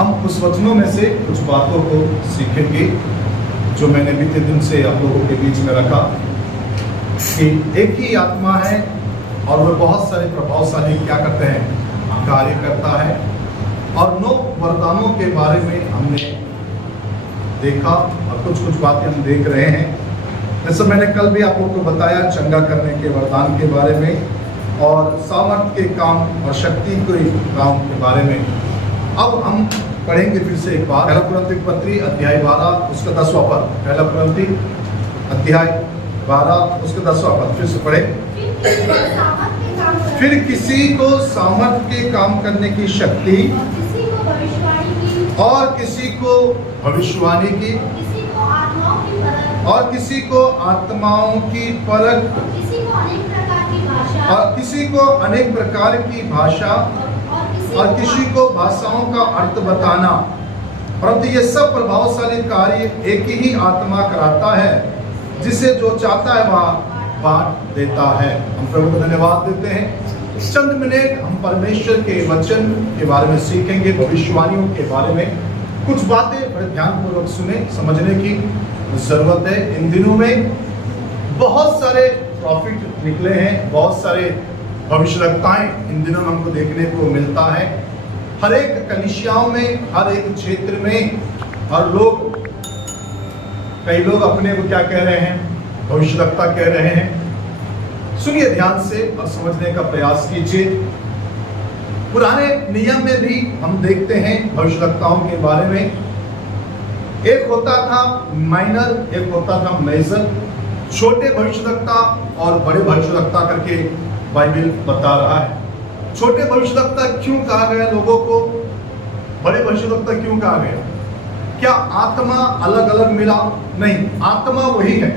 हम उस वचनों में से कुछ बातों को सीखेंगे जो मैंने बीते दिन से आप लोगों के बीच में रखा कि एक ही आत्मा है और वह बहुत सारे प्रभावशाली क्या करते हैं, कार्य करता है। और 9 वरदानों के बारे में हमने देखा और कुछ बातें हम देख रहे हैं। जैसे मैंने कल भी आप लोगों को बताया चंगा करने के वरदान के बारे में और सामर्थ के काम और शक्ति के काम के बारे में। अब हम पढ़ेंगे फिर से एक बार पहला कुरिन्थियों पत्री अध्याय 12 उसका 10वां पद। पहला कुरिन्थियों अध्याय 12 उसका 10वां पद फिर से पढ़े। फिर किसी को सामर्थ के काम करने की शक्ति और किसी को भविष्यवाणी की और किसी को आत्माओं की परख और किसी को अनेक प्रकार की भाषा और किसी को भाषाओं का अर्थ बताना। परंतु ये सब प्रभावशाली कार्य एक ही आत्मा कराता है, जिसे जो चाहता है वह बांट देता है। हम प्रभु को धन्यवाद देते हैं। चंद मिनट हम परमेश्वर के वचन के बारे में सीखेंगे, भविष्यवाणियों के बारे में कुछ बातें बड़े ध्यानपूर्वक सुने, समझने की जरूरत है। इन दिनों में बहुत सारे प्रॉफिट निकले हैं, बहुत सारे भविष्यवक्ताएं इन दिनों हमको देखने को मिलता है। हर एक कलीसियाओं में, हर एक क्षेत्र में हर लोग, कई लोग अपने को क्या कह रहे हैं, भविष्यवक्ता कह रहे हैं। सुनिए ध्यान से और समझने का प्रयास कीजिए। पुराने नियम में भी हम देखते हैं भविष्यवक्ताओं के बारे में। एक होता था माइनर, एक होता था मेजर। छोटे भविष्यवक्ता और बड़े भविष्यवक्ता करके बाइबल बता रहा है। छोटे भविष्यवक्ता क्यों कहा गया लोगों को, बड़े भविष्यवक्ता क्यों कहा गया? क्या आत्मा अलग अलग मिला? नहीं, आत्मा वही है।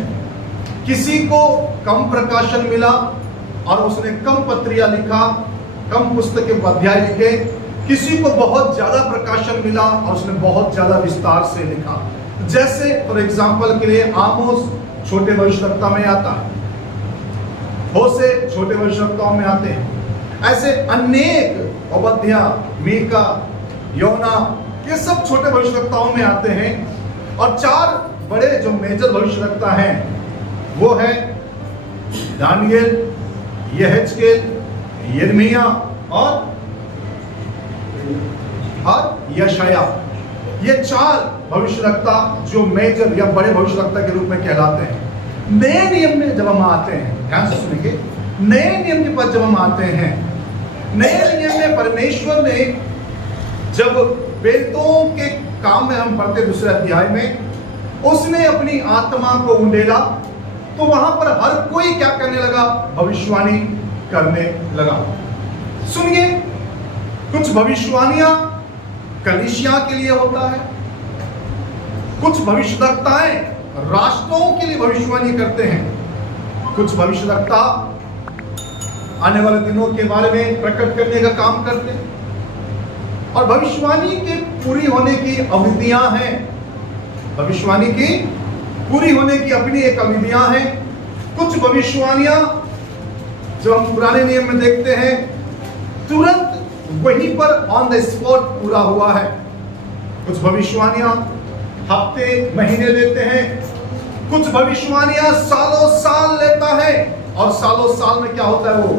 किसी को कम प्रकाशन मिला और उसने कम पत्रियां लिखा, कम पुस्तक के अध्याय लिखे। किसी को बहुत ज्यादा प्रकाशन मिला और उसने बहुत ज्यादा विस्तार से लिखा। जैसे फॉर एग्जाम्पल के लिए आमोस छोटे भविष्यवक्ता में आता है, होशे छोटे भविष्यवक्ताओं में आते हैं। ऐसे अनेक ओबद्या, मीका, योना, ये सब छोटे भविष्यवक्ताओं में आते हैं। और 4 बड़े जो मेजर भविष्यवक्ता हैं वो है दानिएल, यहेजकेल, यिर्मयाह और यशायाह। ये 4 भविष्यवक्ता जो मेजर या बड़े भविष्यवक्ता के रूप में कहलाते हैं। नए नियम में जब हम आते हैं, ध्यान से सुनिए, नए नियम के पास जब हम आते हैं, नए नियम में परमेश्वर ने जब वेदों के काम में हम पढ़ते दूसरे अध्याय में, उसने अपनी आत्मा को उंडेला तो वहां पर हर कोई क्या करने लगा, भविष्यवाणी करने लगा। सुनिए, कुछ भविष्यवाणियां कलीसिया के लिए होता है, कुछ भविष्यवक्ताएं राष्ट्रों के लिए भविष्यवाणी करते हैं, कुछ भविष्यवक्ता आने वाले दिनों के बारे में प्रकट करने का काम करते हैं। और भविष्यवाणी के पूरी होने की अवधियां हैं, भविष्यवाणी की पूरी होने की अपनी एक अवधियां हैं। कुछ भविष्यवाणियां जो हम पुराने नियम में देखते हैं तुरंत वहीं पर ऑन द स्पॉट पूरा हुआ है। कुछ भविष्यवाणियां हफ्ते महीने लेते हैं, कुछ भविष्यवाणियां सालों साल लेता है और सालों साल में क्या होता है, वो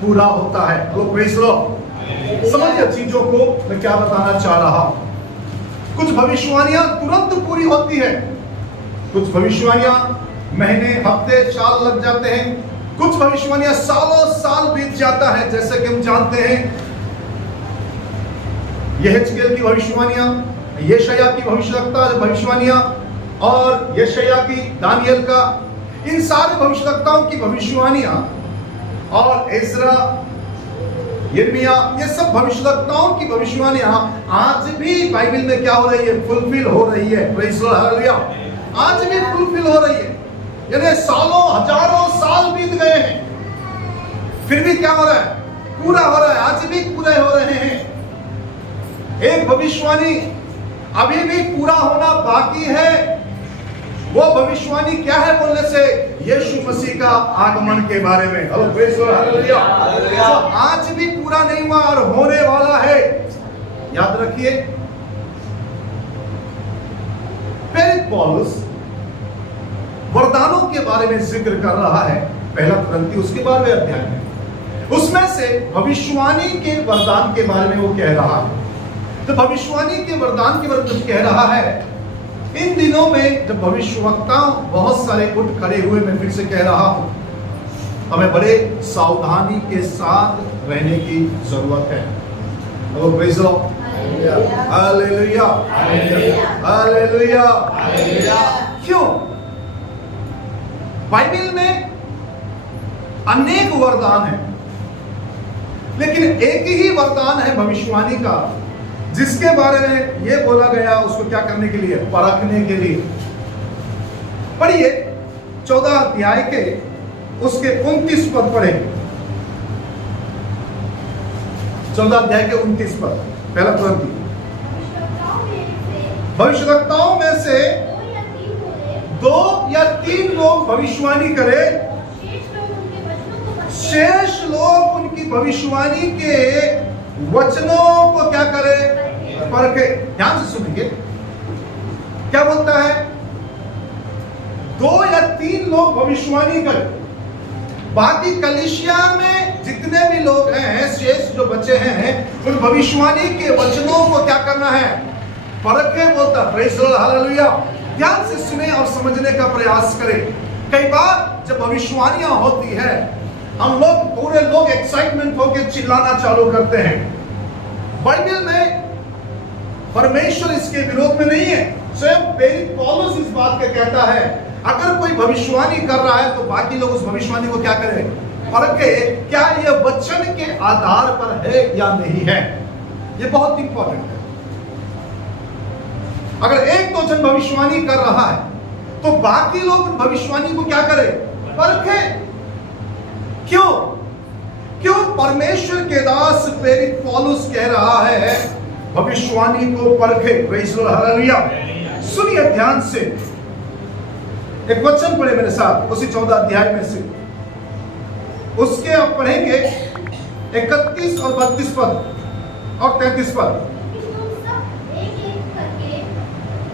पूरा होता है। हेलो प्रेज़ लॉर्ड, समझिए चीजों को मैं क्या बताना चाह रहा हूं। कुछ भविष्यवाणियां तुरंत पूरी होती है, कुछ भविष्यवाणियां महीने, हफ्ते, साल लग जाते हैं, कुछ भविष्यवाणियां सालों साल बीत जाता है। जैसे कि हम जानते हैं यहेजकेल की भविष्यवाणियां, यशायाह की भविष्यवाणियां और यशायाह की, दानिएल का, इन सारे भविष्यवक्ताओं की भविष्यवाणियां और एजरा, यिर्मयाह, ये सब भविष्यवक्ताओं की भविष्यवाणियां आज भी बाइबल में क्या हो रही है, फुलफिल हो रही है। Praise the lord, hallelujah. आज भी फुलफिल हो रही है, यानी सालों हजारों साल बीत गए हैं, फिर भी क्या हो रहा है, पूरा हो रहा है, आज भी पूरे हो रहे हैं। एक भविष्यवाणी अभी भी पूरा होना बाकी है। वो भविष्यवाणी क्या है बोलने से, यीशु मसीह का आगमन के बारे में। हालेलुया। आज भी पूरा नहीं हुआ और होने वाला है। याद रखिए, पौलुस वरदानों के बारे में जिक्र कर रहा है, पहला कुरिन्थी उसके 12वें अध्याय में। उसमें से भविष्यवाणी के वरदान के बारे में वो कह रहा है। तो भविष्यवाणी के वरदान के बारे में कह रहा है, इन दिनों में जब भविष्यवक्ता बहुत सारे उठ खड़े हुए, मैं फिर से कह रहा हूं, हमें बड़े सावधानी के साथ रहने की जरूरत है। Hello praise the lord, hallelujah, hallelujah. क्यों? बाइबल में अनेक वरदान हैं, लेकिन एक ही वरदान है भविष्यवाणी का, जिसके बारे में यह बोला गया उसको क्या करने के लिए? परखने के लिए। पढ़िए 14 अध्याय के उसके 29 पद पढ़े। 14 अध्याय के 29 पद, पहला कुरिन्थी। भविष्यवक्ताओं में से 2 या 3 लोग भविष्यवाणी करे, शेष लोग उनकी भविष्यवाणी के वचनों को क्या करे? परखे। ध्यान से सुनिए क्या बोलता है। 2 या 3 लोग भविष्यवाणी करे, बाकी कलीसिया में जितने भी लोग हैं, शेष जो बच्चे हैं, उन भविष्यवाणी के वचनों को क्या करना है? परखे बोलता। Praise the lord, hallelujah. ध्यान से सुने और समझने का प्रयास करें। कई बार जब भविष्यवाणियां होती है, हम लोग पूरे लोग एक्साइटमेंट होकर चिल्लाना चालू करते हैं। बाइबल में परमेश्वर इसके विरोध में नहीं है। स्वयं प्रेरित पौलुस इस बात के कहता है, अगर कोई भविष्यवाणी कर रहा है तो बाकी लोग उस भविष्यवाणी को क्या करें? परखे, क्या यह वचन के आधार पर है या नहीं है। यह बहुत इंपॉर्टेंट है। अगर 1-2 जन भविष्यवाणी कर रहा है तो बाकी लोग उन भविष्यवाणी को क्या करें? परखे। क्यों? क्यों परमेश्वर के दास प्रेरित पौलुस कह रहा है भविष्यवाणी को परखे? Praise the lord, hallelujah. सुनिए ध्यान से, एक वचन पढ़े मेरे साथ उसी 14 अध्याय में से। उसके आप पढ़ेंगे 31 और 32 पद और 33 पद।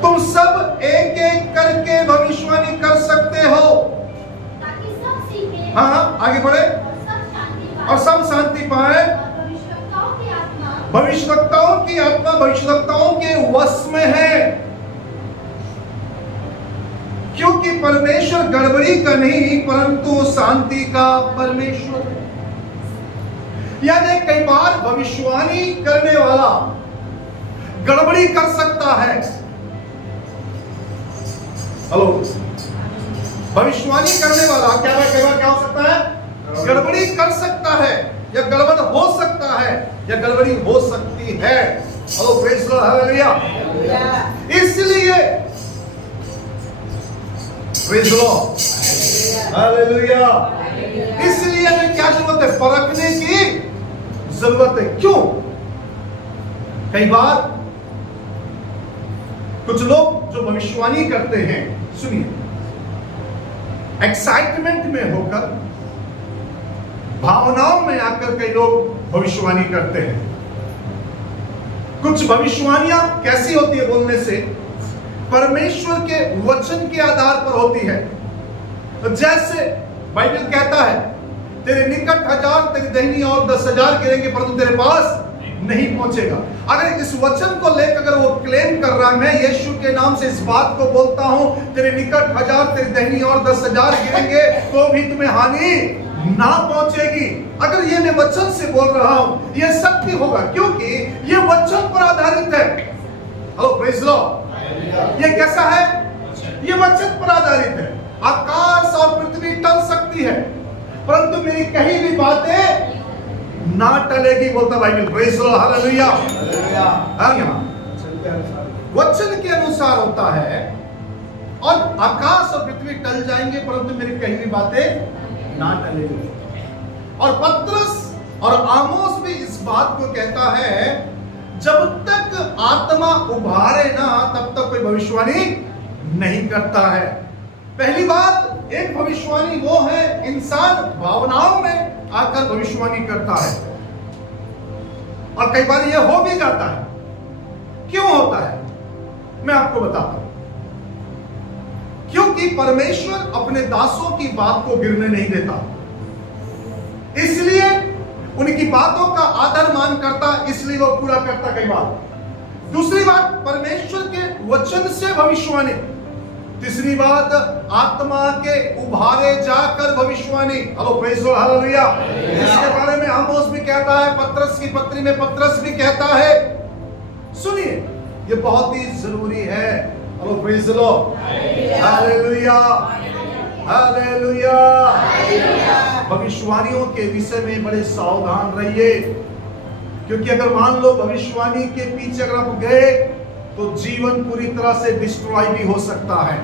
तुम सब एक एक करके भविष्यवाणी कर सकते हो, ताकि सब सीखें। हाँ, आगे बढ़े। और सब शांति पाए। भविष्यवक्ताओं की आत्मा भविष्यवक्ताओं के वश में है, क्योंकि परमेश्वर गड़बड़ी का नहीं परंतु शांति का परमेश्वर है। यानी कई बार भविष्यवाणी करने वाला गड़बड़ी कर सकता है। हेलो, भविष्यवाणी करने वाला क्या हो सकता है? गड़बड़ी कर सकता है, या गड़बड़ हो सकता है, या गड़बड़ी हो सकती है। Hello, praise the lord, hallelujah. इसलिए प्रेज़ द लॉर्ड, हालेलुया। इसलिए हमें क्या जरूरत है? परखने की जरूरत है। क्यों? कई बार कुछ लोग जो भविष्यवाणी करते हैं, सुनिए, एक्साइटमेंट में होकर, भावनाओं में आकर कई लोग भविष्यवाणी करते हैं। कुछ भविष्यवाणियां कैसी होती है बोलने से? परमेश्वर के वचन के आधार पर होती है। तो जैसे बाइबल कहता है, तेरे निकट 1000 तेरी दाहिनी ओर 10,000 गिरेंगे परंतु तेरे पास नहीं पहुंचेगा। अगर इस वचन को लेकर अगर वो क्लेम कर रहा है, मैं यीशु के नाम से इस बात को बोलता हूं, तेरे निकट 1000 तेरी दाहिनी ओर 10,000 गिरेंगे तो भी तुम्हें हानि ना पहुंचेगी। अगर ये मैं वचन से बोल रहा हूं, यह सत्य होगा, क्योंकि ये वचन पर आधारित है। Hello, praise the Lord. ये कैसा है? ये वचन पर आधारित है। आकाश और पृथ्वी टल सकती है, परंतु मेरी कही भी बातें ना टलेगी, बोलता Bible. Praise the lord, hallelujah. वचन के अनुसार होता है, और आकाश और पृथ्वी टल जाएंगे परंतु मेरी कही भी बातें ना टलेगी। और पत्रस और आमोस भी इस बात को कहता है, जब तक आत्मा उभारे ना तब तक कोई भविष्यवाणी नहीं करता है। पहली बात, एक भविष्यवाणी वो है इंसान भावनाओं में आकर भविष्यवाणी करता है, और कई बार यह हो भी जाता है। क्यों होता है? मैं आपको बताता हूं। क्योंकि परमेश्वर अपने दासों की बात को गिरने नहीं देता, इसलिए उनकी बातों का आदर मान करता, इसलिए वो पूरा करता। कई बार दूसरी बात, परमेश्वर के वचन से भविष्यवाणी। तीसरी बात, आत्मा के उभारे जाकर भविष्यवाणी। Hello praise the lord, hallelujah. इसके बारे में आमोस भी कहता है, पत्रस की पत्री में पत्रस भी कहता है। सुनिए, ये बहुत ही जरूरी है। Hello praise the lord, hallelujah, hallelujah. भविष्यवाणियों के विषय में बड़े सावधान रहिए, क्योंकि अगर मान लो भविष्यवाणी के पीछे अगर आप गए तो जीवन पूरी तरह से डिस्ट्रॉय भी हो सकता है,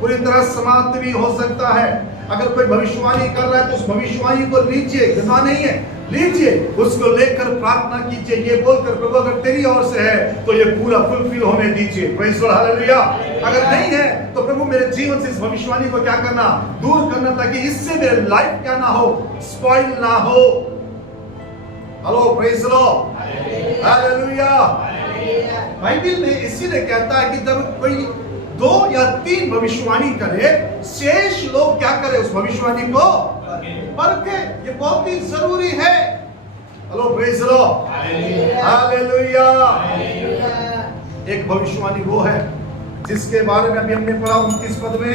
पूरी तरह समाप्त भी हो सकता है। अगर कोई भविष्यवाणी कर रहा है तो उस भविष्यवाणी को लीजिए, गधा नहीं है, लीजिए, उसको लेकर प्रार्थना कीजिए, ये बोलकर प्रभु अगर तेरी ओर से है तो ये पूरा फुलफिल होने दीजिए। Praise the lord, hallelujah. अगर नहीं है तो प्रभु मेरे जीवन से इस भविष्यवाणी को क्या करना, दूर करना, ताकि इससे मेरे लाइफ क्या ना हो, स्पॉइल ना हो। Hello praise the lord, hallelujah. Bible में इसीलिए कहता है कि जब कोई 2 या 3 भविष्यवाणी करे, शेष लोग क्या करे, उस भविष्यवाणी को परखे। ये बहुत ही जरूरी है। Hello praise the lord, hallelujah. एक भविष्यवाणी वो है जिसके बारे में अभी हमने पढ़ा 29 पद में,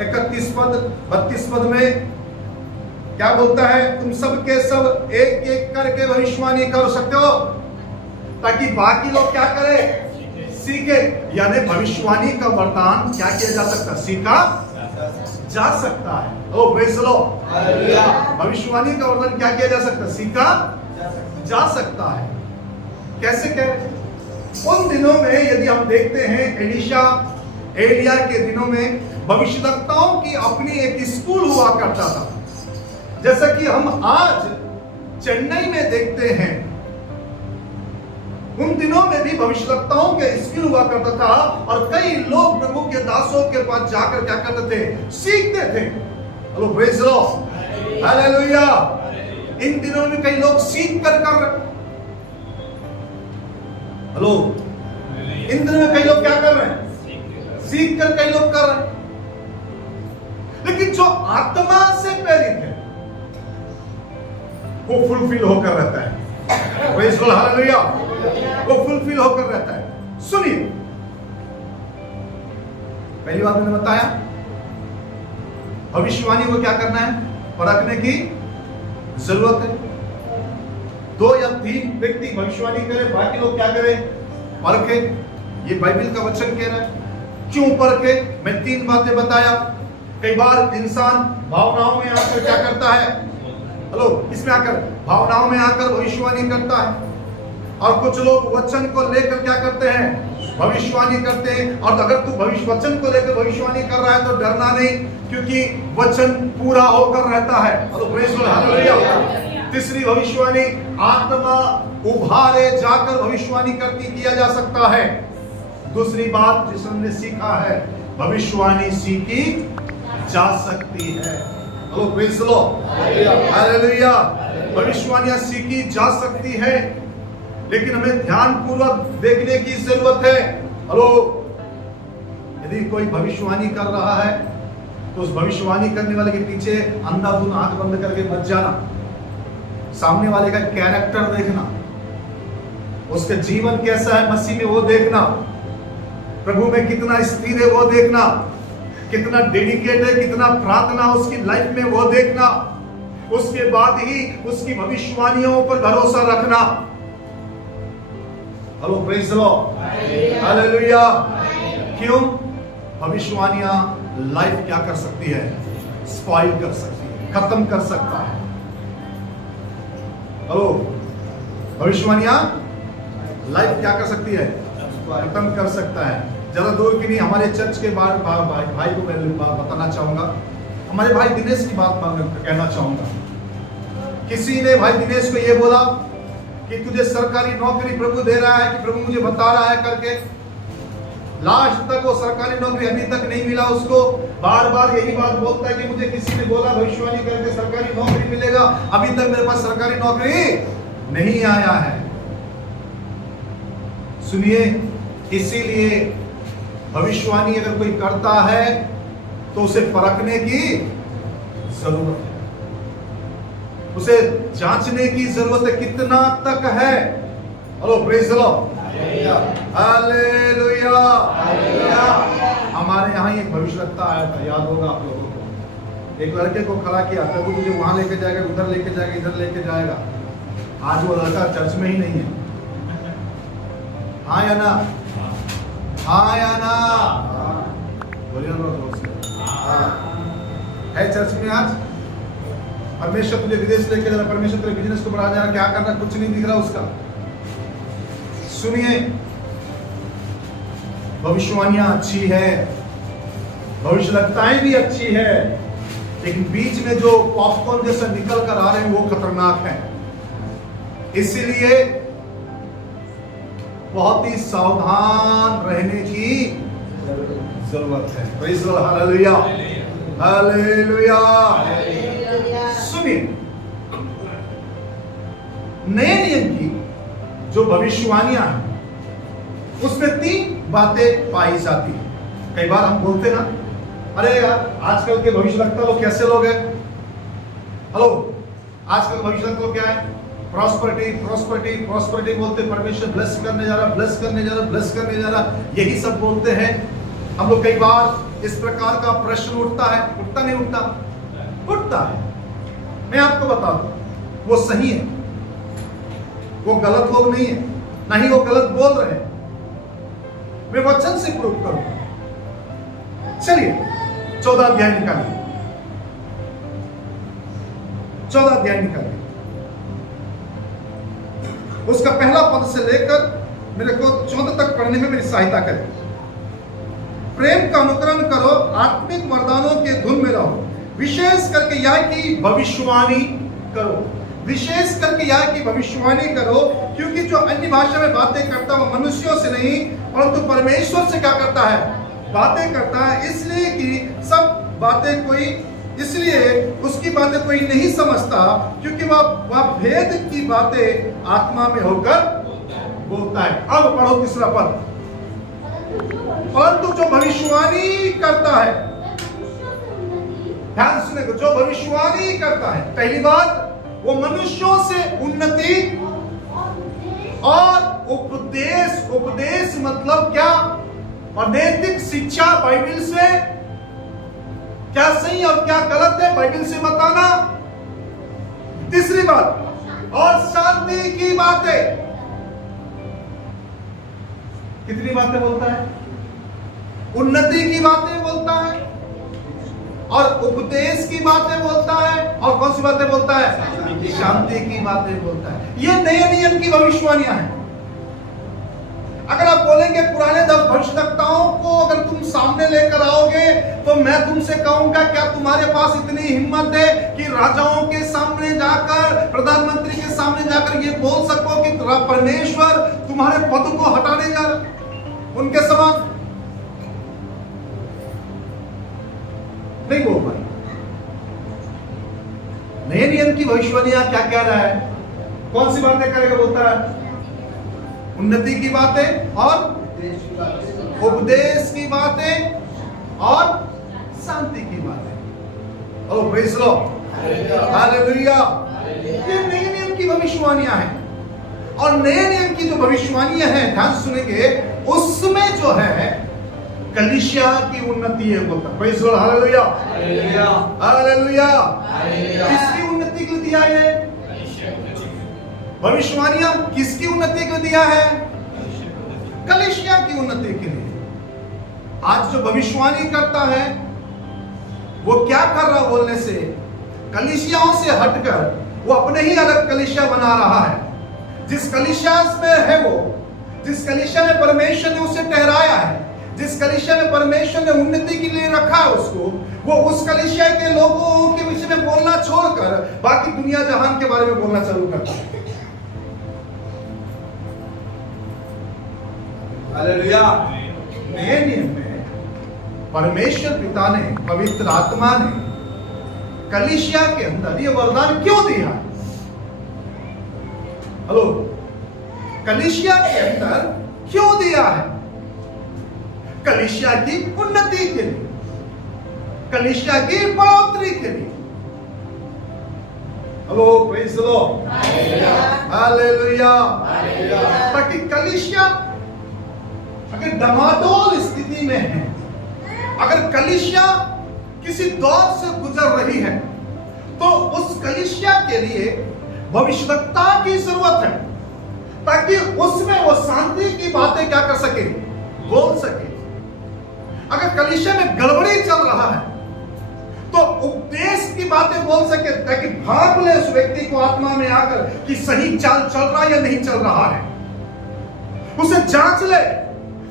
31 पद, 32 पद में क्या बोलता है, तुम सब के सब एक एक करके भविष्यवाणी कर सकते हो, ताकि बाकी लोग क्या करें, सीखे। यानी भविष्यवाणी का वरदान क्या किया जा सकता है, सीखा जा सकता है। ओ प्रेज़ द लॉर्ड, हालेलुया। भविष्यवाणी का वरदान क्या किया जा सकता है, सीखा जा सकता है। कैसे कह, उन दिनों में यदि हम देखते हैं, एलिया के दिनों में भविष्यवक्ताओं की अपनी एक स्कूल हुआ करता था, जैसा कि हम आज चेन्नई में देखते हैं। उन दिनों में भी भविष्यवक्ताओं के स्कूल हुआ करता था, और कई लोग प्रभु के दासों के पास जाकर क्या करते थे, सीखते थे। Hello praise the lord, hallelujah. इन दिनों में कई लोग सीख कर रहे, हेलो, इन दिनों में कई लोग क्या कर रहे हैं, सीख कर कई लोग कर रहे हैं। लेकिन जो आत्मा से प्रेरित है वो फुलफिल होकर रहता है। Praise the lord, hallelujah. वो फुलफिल होकर रहता है। सुनिए, पहली बात मैंने बताया, भविष्यवाणी को क्या करना है, परखने की जरूरत है। 2 या 3 व्यक्ति भविष्यवाणी करे, बाकी लोग क्या करें, परखे। ये बाइबल का वचन कह रहा है। क्यों परखे, मैं 3 बातें बताया। कई बार इंसान भावनाओं में आकर क्या करता है, हेलो, इसमें आकर भावनाओं में आकर भविष्यवाणी करता है, और कुछ लोग वचन को लेकर क्या करते हैं, भविष्यवाणी करते हैं। और अगर तू वचन को लेकर भविष्यवाणी कर रहा है तो डरना नहीं, क्योंकि वचन पूरा होकर रहता है। Hello praise the lord, hallelujah. तीसरी भविष्यवाणी, आत्मा उभारे जाकर भविष्यवाणी करती किया जा सकता है। दूसरी बात जिसे हमने सीखा है, भविष्यवाणी सीखी जा सकती है। Hello praise the lord, hallelujah. भविष्यवाणियां सीखी जा सकती है, लेकिन हमें ध्यान पूर्वक देखने की जरूरत है। हेलो, यदि कोई भविष्यवाणी कर रहा है तो उस भविष्यवाणी करने वाले के पीछे अंधाधुंध आंख बंद करके मत जाना। सामने वाले का कैरेक्टर देखना, उसका जीवन कैसा है मसीह में वो देखना, प्रभु में कितना स्थिर है वो देखना, कितना डेडिकेट है, कितना प्रार्थना उसकी लाइफ में वो देखना। उसके बाद ही उसकी भविष्यवाणियों पर भरोसा रखना। Hello praise the lord, hallelujah. क्यों, भविष्यवाणियां लाइफ क्या कर सकती है, स्पॉइल कर सकती है, खत्म कर सकता है। हेलो, भविष्यवाणियां लाइफ क्या कर सकती है, खत्म कर सकता है। ज्यादा दूर की नहीं, हमारे चर्च के बाद भाई को मैं बताना चाहूंगा, हमारे भाई दिनेश की बात कहना चाहूंगा। किसी ने भाई दिनेश को ये बोला कि तुझे सरकारी नौकरी प्रभु दे रहा है, कि प्रभु मुझे बता रहा है करके। लास्ट तक वो सरकारी नौकरी अभी तक नहीं मिला उसको। बार बार यही बात बोलता है कि मुझे किसी ने बोला भविष्यवाणी करके सरकारी नौकरी मिलेगा, अभी तक मेरे पास सरकारी नौकरी नहीं आया है। सुनिए, इसीलिए भविष्यवाणी अगर कोई करता है तो उसे परखने की जरूरत है, उसे जांचने की जरूरत है कितना तक है। Hello praise the lord, hallelujah. हमारे यहाँ एक भविष्यवक्ता आया था, याद होगा आप लोगों को। एक लड़के को खड़ा किया, प्रभु तुझे वहां लेके जाएगा, उधर लेके जाएगा, इधर लेके जाएगा। आज वो लड़का चर्च में ही नहीं है। हाँ या ना? हाँ या ना? बोलिए ना जोर से। है चर्च में आज? परमेश्वर तुझे विदेश लेके जा रहा, परमेश्वर तेरे बिजनेस को बढ़ा जा रहा, क्या करना कुछ नहीं दिख रहा उसका। सुनिए, भविष्यवाणियां अच्छी है, भविष्यवक्ताएं भी अच्छी है, लेकिन बीच में जो पॉपकॉर्न जैसा निकल कर आ रहे हैं वो खतरनाक है। इसीलिए बहुत ही सावधान रहने की जरूरत है। Praise the lord, hallelujah, hallelujah. सुनिए, नए नियम की जो भविष्यवाणियां हैं उसमें 3 बातें पाई जाती है। कई बार हम बोलते ना, अरे यार आजकल के भविष्यवक्ता लोग कैसे लोग हैं। हेलो, आजकल भविष्यवक्ता लोग क्या है? प्रॉस्पेरिटी प्रॉस्पेरिटी प्रॉस्पेरिटी बोलते, परमेश्वर ब्लेस करने जा रहा, ब्लेस करने जा रहा, ब्लेस करने जा रहा, यही सब बोलते हैं। हम लोग कई बार इस प्रकार का प्रश्न उठता है, उठता नहीं उठता? उठता है। मैं आपको बता दूं, वो सही है, वो गलत लोग नहीं है, ना ही वो गलत बोल रहे हैं। मैं वचन से प्रूव करूंगा। चलिए 14 अध्याय निकालिए, 14 अध्याय निकालिए, उसका पहला पद से लेकर मेरे को 14 तक पढ़ने में मेरी सहायता करें। प्रेम का अनुकरण करो, आत्मिक वरदानों के धुन में रहो, विशेष करके यह की भविष्यवाणी करो, विशेष करके यह की भविष्यवाणी करो, क्योंकि जो अन्य भाषा में बातें करता है वो मनुष्यों से नहीं परंतु परमेश्वर से क्या करता है? बातें करता है। इसलिए कि सब बातें कोई, इसलिए उसकी बातें कोई नहीं समझता, क्योंकि वह भेद की बातें आत्मा में होकर बोलता है। अब पढ़ो तीसरा पद। परंतु जो भविष्यवाणी करता है, ध्यान सुने, जो भविष्यवाणी करता है, पहली बात वो मनुष्यों से उन्नति और उपदेश, उपदेश मतलब क्या? और नैतिक शिक्षा, बाइबल से क्या सही और क्या गलत है बाइबल से बताना। तीसरी बात, और शांति की बातें। कितनी बातें बोलता है? उन्नति की बातें बोलता है और उपदेश की बातें बोलता है, और कौन सी बातें बोलता है? शांति की बातें बोलता है। ये नए नियम की भविष्यवाणियां हैं। अगर आप बोलेंगे पुराने भविष्यवक्ताओं को अगर तुम सामने लेकर आओगे तो मैं तुमसे कहूंगा, क्या तुम्हारे पास इतनी हिम्मत है कि राजाओं के सामने जाकर, प्रधानमंत्री के सामने जाकर ये बोल सको कि परमेश्वर तुम्हारे पद को हटाने जा रहा? उनके समान नहीं बोल पाए। नए नियम की भविष्यवाणियां क्या कह रहा है? कौन सी बातें करेगा? बोलता है उन्नति की बातें और उपदेश की बातें और शांति की बातें। ओह प्रेज़ द लॉर्ड, हालेलुया। ये नए नियम की भविष्यवाणियां हैं। और नए नियम की जो भविष्यवाणियां हैं, ध्यान सुनेंगे, उसमें जो है कलीसिया की उन्नति है। बोलता praise the lord, hallelujah, hallelujah. किसकी उन्नति के लिए दिया है भविष्यवाणियां? किसकी उन्नति के लिए दिया है? कलीसिया की उन्नति के लिए। आज जो भविष्यवाणी करता है वो क्या कर रहा बोलने से? कलीसियाओं से हटकर वो अपने ही अलग कलीसिया बना रहा है। जिस कलीसिया में है वो, जिस कलीसिया में परमेश्वर ने उसे ठहराया है, जिस कलीसिया में परमेश्वर ने उन्नति के लिए रखा है उसको, वो उस कलीसिया के लोगों के विषय में बोलना छोड़कर बाकी दुनिया जहान के बारे में बोलना चालू करता है। हालेलुया। नए नियम में परमेश्वर पिता ने, पवित्र आत्मा ने कलीसिया के अंदर ये वरदान क्यों दिया? हेलो, कलीसिया के अंदर क्यों दिया है? कलीसिया की उन्नति के लिए, कलीसिया की बढ़ोतरी के लिए। Hello, praise the lord, hallelujah. ताकि कलीसिया अगर डमाडोल स्थिति में है, अगर कलीसिया किसी दौर से गुजर रही है, तो उस कलीसिया के लिए भविष्यवक्ता की जरूरत है, ताकि उसमें वो शांति की बातें क्या कर सके, बोल सके। अगर कलीसिया में गड़बड़ी चल रहा है, तो उपदेश की बातें बोल सके, ताकि भाग ले उस व्यक्ति को आत्मा में आकर कि सही चाल चल रहा है या नहीं चल रहा है, उसे जांच ले,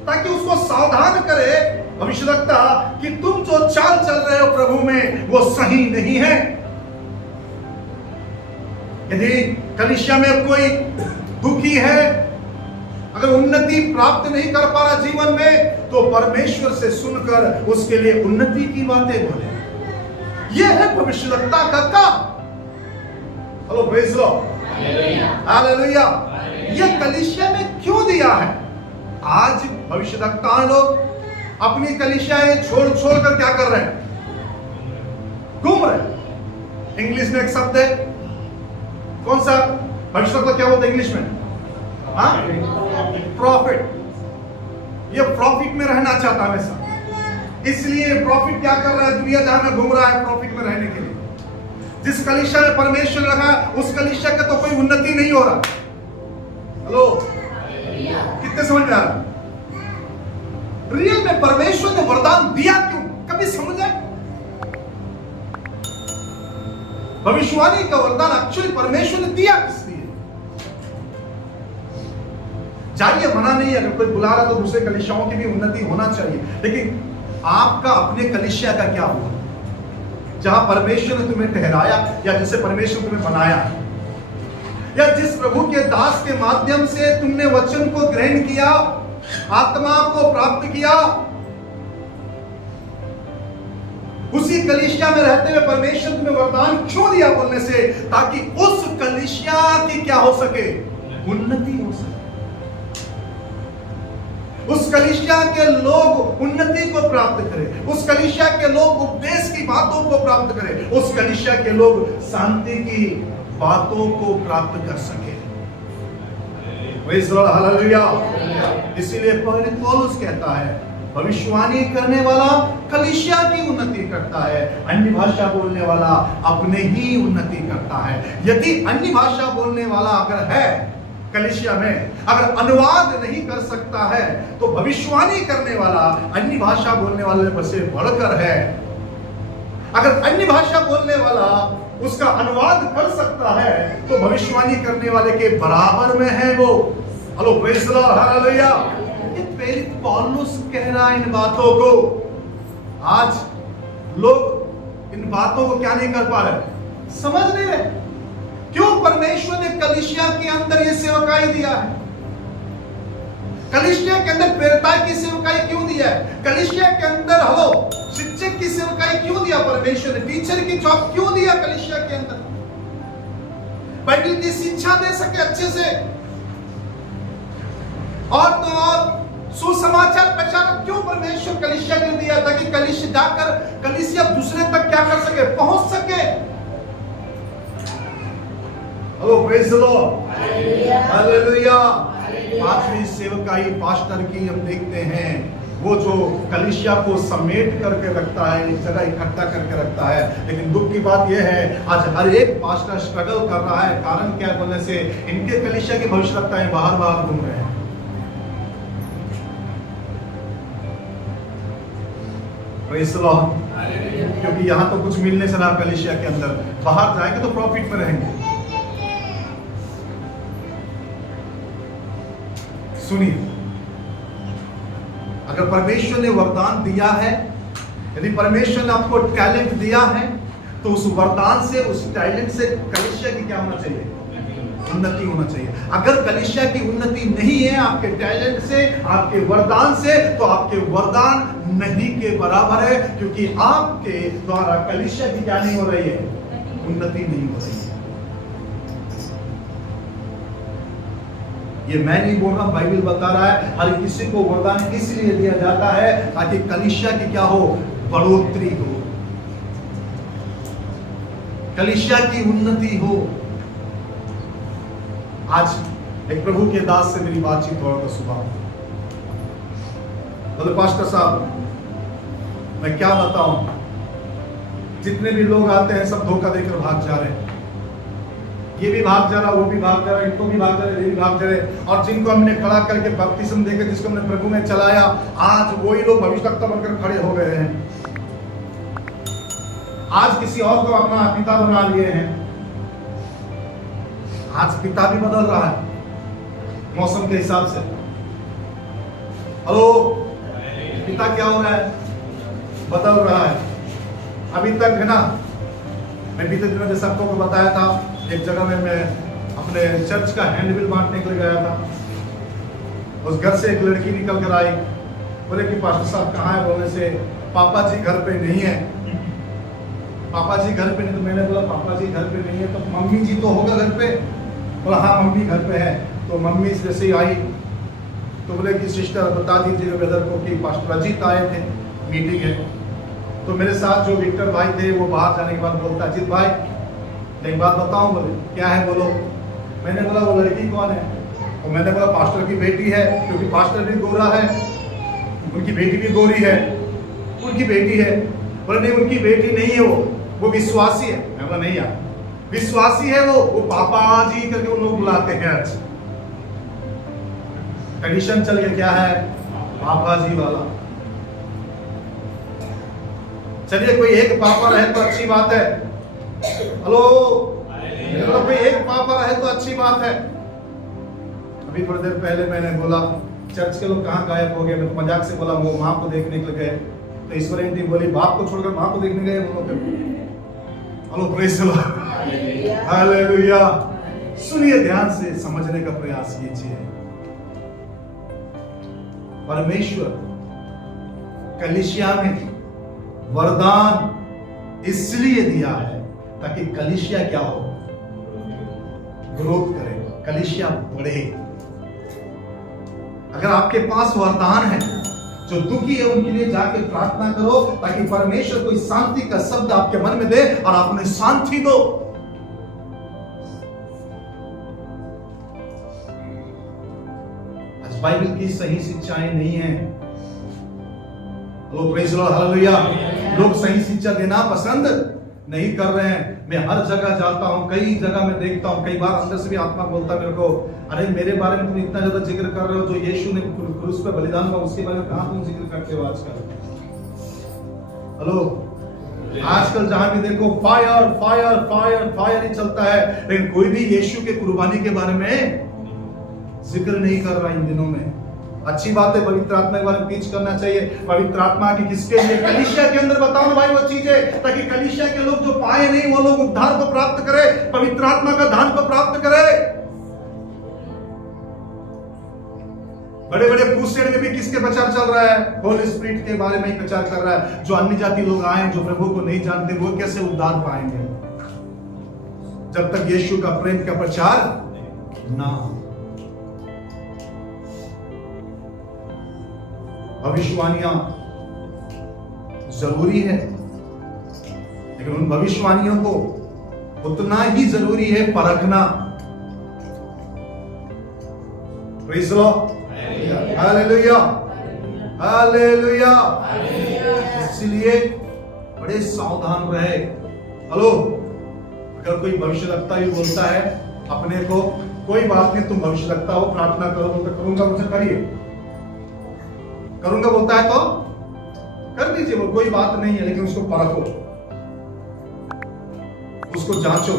ताकि उसको सावधान करे भविष्यवक्ता कि तुम जो चाल चल रहे हो प्रभु में वो सही नहीं है। यदि कलीसिया में कोई दुखी है, अगर उन्नति प्राप्त नहीं कर पा रहा जीवन में, तो परमेश्वर से सुनकर उसके लिए उन्नति की बातें बोले। यह है भविष्यवक्ता का काम। Hello, praise the lord, hallelujah. यह कलीसिया में क्यों दिया है? आज भविष्यवक्ता लोग अपनी कलीसियाएं छोड़ कर क्या कर रहे हैं? घूम रहे। इंग्लिश में एक शब्द है, कौन सा? भविष्यवक्ता क्या बोलते हैं इंग्लिश में? हाँ, प्रॉफिट। ये प्रॉफिट में रहना चाहता है हमेशा, इसलिए प्रॉफिट क्या कर रहा है? दुनिया जहां में घूम रहा है प्रॉफिट में रहने के लिए। जिस कलीसिया में परमेश्वर रखा, उस कलीसिया का तो कोई उन्नति नहीं हो रहा। हेलो, कितने समझ में आ रहा? रियल में परमेश्वर ने वरदान दिया क्यों? कभी समझा? भविष्यवाणी का वरदान एक्चुअली परमेश्वर ने दिया किस लिए? चाहिए, मना नहीं, अगर कोई बुला रहा तो दूसरे कलीसियाओं की भी उन्नति होना चाहिए, लेकिन आपका अपने कलीसिया का क्या हुआ? जहां परमेश्वर ने तुम्हें ठहराया, या जिसे परमेश्वर तुम्हें बनाया, या जिस प्रभु के दास के माध्यम से तुमने वचन को ग्रहण किया, आत्मा को प्राप्त किया, उसी कलीसिया में रहते हुए परमेश्वर तुम्हें वरदान क्यों दिया बोलने से? ताकि उस कलीसिया की क्या हो सके? उन्नति हो सके। उस कलीसिया के लोग उन्नति को प्राप्त करें, उस कलीसिया के लोग उपदेश की बातों को प्राप्त करें, उस कलीसिया के लोग शांति की बातों को प्राप्त कर सके। हालेलुया। इसीलिए पौलुस कहता है, भविष्यवाणी करने वाला कलीसिया की उन्नति करता है, अन्य भाषा बोलने वाला अपने ही उन्नति करता है। यदि अन्य भाषा बोलने वाला अगर है कलीसिया में, अगर अनुवाद नहीं कर सकता है, तो भविष्यवाणी करने वाला अन्य भाषा बोलने वाले से बढ़कर है। अगर अन्य भाषा बोलने वाला उसका अनुवाद कर सकता है, तो भविष्यवाणी करने वाले के बराबर में है वो। Hello, praise the lord, hallelujah. ये प्रेरित पौलुस कह रहा है इन बातों को। आज लोग इन बातों को क्या नहीं कर पा रहे, समझ नहीं रहे। क्यों परमेश्वर ने कलीसिया के अंदर ये सेवकाई दिया है? कलीसिया के अंदर प्रेरिताई की सेवकाई क्यों दिया है? कलीसिया के अंदर हेलो शिक्षक की सेवकाई क्यों दिया परमेश्वर ने? टीचर की जॉब क्यों दिया कलीसिया के अंदर? बाइबल की शिक्षा दे सके अच्छे से, और तो और सुसमाचार प्रचारक क्यों परमेश्वर कलीसिया ने दिया? ताकि कलीसिया जाकर कलीसिया दूसरे तक क्या कर सके, पहुंच सके। Hello, praise the lord, hallelujah. पांचवी सेवकाई पास्टर की हम देखते हैं, वो जो कलीसिया को समेट करके रखता है, एक जगह इकट्ठा करके रखता है। लेकिन दुख की बात यह है, आज हर एक पास्टर स्ट्रगल कर रहा है। कारण क्या बोलने से? इनके कलीसिया की भविष्यवक्ताएं बाहर घूम रहे हैं। Praise the Lord. क्योंकि यहां तो कुछ मिलने से ना कलीसिया के अंदर, बाहर जाएंगे तो प्रॉफिट में रहेंगे। सुनिए, अगर परमेश्वर ने वरदान दिया है, यदि परमेश्वर ने आपको टैलेंट दिया है, तो उस वरदान से, उस टैलेंट से कलीसिया की क्या होना चाहिए? उन्नति होना चाहिए। अगर कलीसिया की उन्नति नहीं है आपके टैलेंट से, आपके वरदान से, तो आपके वरदान नहीं के बराबर है, क्योंकि आपके द्वारा कलीसिया की क्या नहीं हो रही है? उन्नति नहीं हो रही है। ये मैं नहीं बोल रहा, बाइबल बता रहा है। हर किसी को वरदान इसलिए दिया जाता है ताकि कलीसिया की क्या हो? बढ़ोतरी हो। कलीसिया की उन्नति हो। आज एक प्रभु के दास से मेरी बातचीत हो रहा था सुबह। बोले पास्टर साहब मैं क्या बताऊं, जितने भी लोग आते हैं सब धोखा देकर भाग जा रहे हैं। ये भी भाग जा रहा, वो भी भाग जा रहा, इनको भी भाग जा रहे, ये भी भाग जा रहे। और जिनको हमने खड़ा करके बपतिस्म देकर, जिसको हमने प्रभु में चलाया, आज वही लोग भविष्यवक्ता बनकर खड़े हो गए हैं। आज किसी और को अपना पिता बना लिए हैं। आज पिता भी बदल रहा है मौसम के हिसाब से। हेलो, पिता क्या हो रहा है? बदल रहा है। अभी तक है ना, मैं बीते दिनों जैसे आपको बताया था, एक जगह में मैं अपने चर्च का हैंडबिल बांटने के लिए गया था। उस घर से एक लड़की निकल कर आई, बोले कि पास्टर साहब कहाँ है? बोलने से पापा जी घर पे नहीं है। पापा जी घर पे नहीं। तो मैंने बोला पापा जी घर पे नहीं है तो मम्मी जी तो होगा घर पे? बोला हाँ मम्मी घर पे है। तो मम्मी जैसे ही आई तो बोले कि सिस्टर बता दीजिएगा ब्रदर को कि पास्टर अजीत आए थे, मीटिंग है। तो मेरे साथ जो विक्टर भाई थे वो बाहर जाने के बाद बोलता अजीत भाई एक बात बताऊं। बोले क्या है? बोलो। मैंने बोला वो लड़की कौन है? तो मैंने बोला पास्टर की बेटी है, क्योंकि पास्टर भी गोरा है, उनकी बेटी भी गोरी है, उनकी बेटी है। बोले नहीं उनकी बेटी नहीं है, वो विश्वासी है। मैं बोला नहीं यार, विश्वासी है वो पापा जी करके उन लोग बुलाते हैं। आज कंडीशन चल गया क्या है? पापा जी वाला। चलिए कोई एक पापा रहे तो अच्छी बात है। हेलो, कोई एक पापा रहे तो अच्छी बात है। अभी थोड़ी देर पहले मैंने बोला चर्च के लोग कहाँ गायब हो गए। मैं तो मजाक से बोला वो माँ को देखने के लिए गए। तो ईश्वर आंटी बोली बाप को छोड़कर माँ को देखने गए वो लोग। Hello, praise the lord, hallelujah. सुनिए ध्यान से, समझने का प्रयास कीजिए। परमेश्वर कलीसिया में वरदान इसलिए दिया है ताकि कलीसिया क्या हो? ग्रोथ करे, कलीसिया बढ़े। अगर आपके पास वरदान है, जो दुखी है उनके लिए जाके प्रार्थना करो ताकि परमेश्वर कोई शांति का शब्द आपके मन में दे और आप उन्हें शांति दो। आज बाइबल की सही शिक्षाएं नहीं है। लोग प्रेज़ द लॉर्ड, हालेलुया। लोग सही शिक्षा देना पसंद नहीं कर रहे हैं। मैं हर जगह जाता हूं, कई जगह में देखता हूं, कई बार अंदर से भी आत्मा बोलता है मेरे को, अरे मेरे बारे में तुम इतना ज्यादा जिक्र कर रहे हो, जो यीशु ने क्रूस पे बलिदान हुआ उसके बारे में कहां तुम जिक्र करते हो आजकल? हेलो, आजकल जहां भी देखो फायर फायर फायर फायर ही चलता है, लेकिन कोई भी यीशु के कुर्बानी के बारे में जिक्र नहीं कर रहा इन दिनों में। अच्छी बात है, पवित्र आत्मा के बारे में टीच करना चाहिए। पवित्र आत्मा की किसके लिए? कलीसिया के अंदर बताओ ना भाई वो चीजें, ताकि कलीसिया के लोग जो पाए नहीं वो लोग उद्धार को प्राप्त करें, पवित्र आत्मा का दान को प्राप्त करें। बड़े बड़े क्रूसेड में भी किसके प्रचार चल रहा है? होली स्पिरिट के बारे में ही प्रचार कर रहा है। जो अन्य जाति लोग आए, जो प्रभु को नहीं जानते, वो कैसे उद्धार पाएंगे जब तक यीशु का प्रेम का प्रचार ना हो? भविष्यवाणियां जरूरी है, लेकिन उन भविष्यवाणियों को उतना ही जरूरी है परखना। Praise the lord, hallelujah, hallelujah. इसलिए बड़े सावधान रहे। हेलो, अगर कोई भविष्यवक्ता भी बोलता है अपने को, कोई बात नहीं, तुम भविष्यवक्ता हो, प्रार्थना करो, तो करूंगा मुझे करिए, करूंगा बोलता है तो कर दीजिए, वो कोई बात नहीं है, लेकिन उसको परखो, उसको जांचो,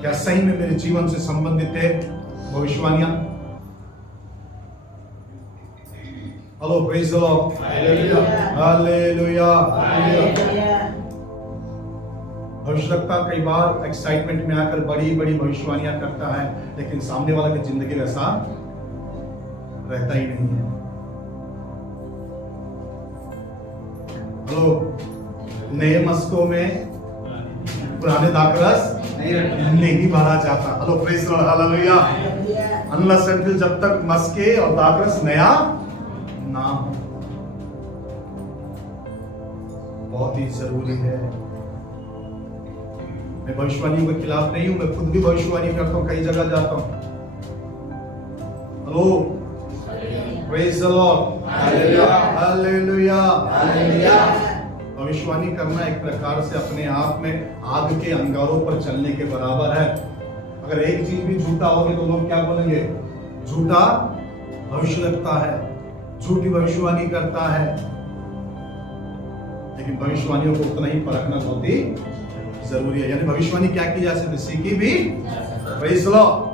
क्या सही में मेरे जीवन से संबंधित है भविष्यवाणियां? Hello, praise the lord, hallelujah, hallelujah, hallelujah. भविष्यवक्ता कई बार एक्साइटमेंट में आकर बड़ी बड़ी भविष्यवाणियां करता है, लेकिन सामने वाला की जिंदगी वैसा रहता ही नहीं है। हेलो, नए मस्कों में पुराने दाखरस नहीं भरा जाता। Hello, praise the lord, hallelujah. Unless until जब तक मस्के और दाखरस नया ना हो, बहुत ही जरूरी है। मैं भविष्यवाणियों के खिलाफ नहीं हूं, मैं खुद भी भविष्यवाणी करता हूं, कई जगह जाता हूं। Hello, praise the lord, hallelujah, hallelujah. भविष्यवाणी करना एक प्रकार से अपने आप में आग के अंगारों पर चलने के बराबर है। अगर एक चीज भी झूठा होगी तो लोग क्या बोलेंगे? झूठा भविष्य रखता है, झूठी भविष्यवाणी करता है। लेकिन भविष्यवाणियों को उतना ही परखना बहुत ही जरूरी है। यानी भविष्यवाणी क्या की जा सकती, सीखी भी। Praise the lord,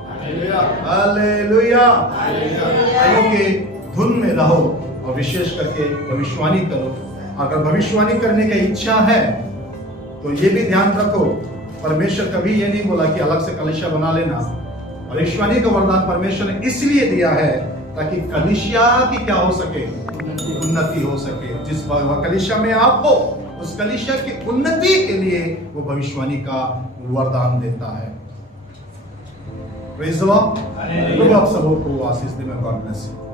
hallelujah. आयु के धुन में रहो और विशेष करके भविष्यवाणी करो। अगर भविष्यवाणी करने की इच्छा है तो ये भी ध्यान रखो, परमेश्वर कभी ये नहीं बोला कि अलग से कलीसिया बना लेना। भविष्यवाणी का वरदान परमेश्वर ने इसलिए दिया है ताकि कलीसिया की क्या हो सके, उन्नति हो सके। जिस कलीसिया में आप हो उस कलीसिया की उन्नति के लिए वो भविष्यवाणी का वरदान देता है। Praise the Lord. प्रभु आप सबको आशीष दे। God bless you.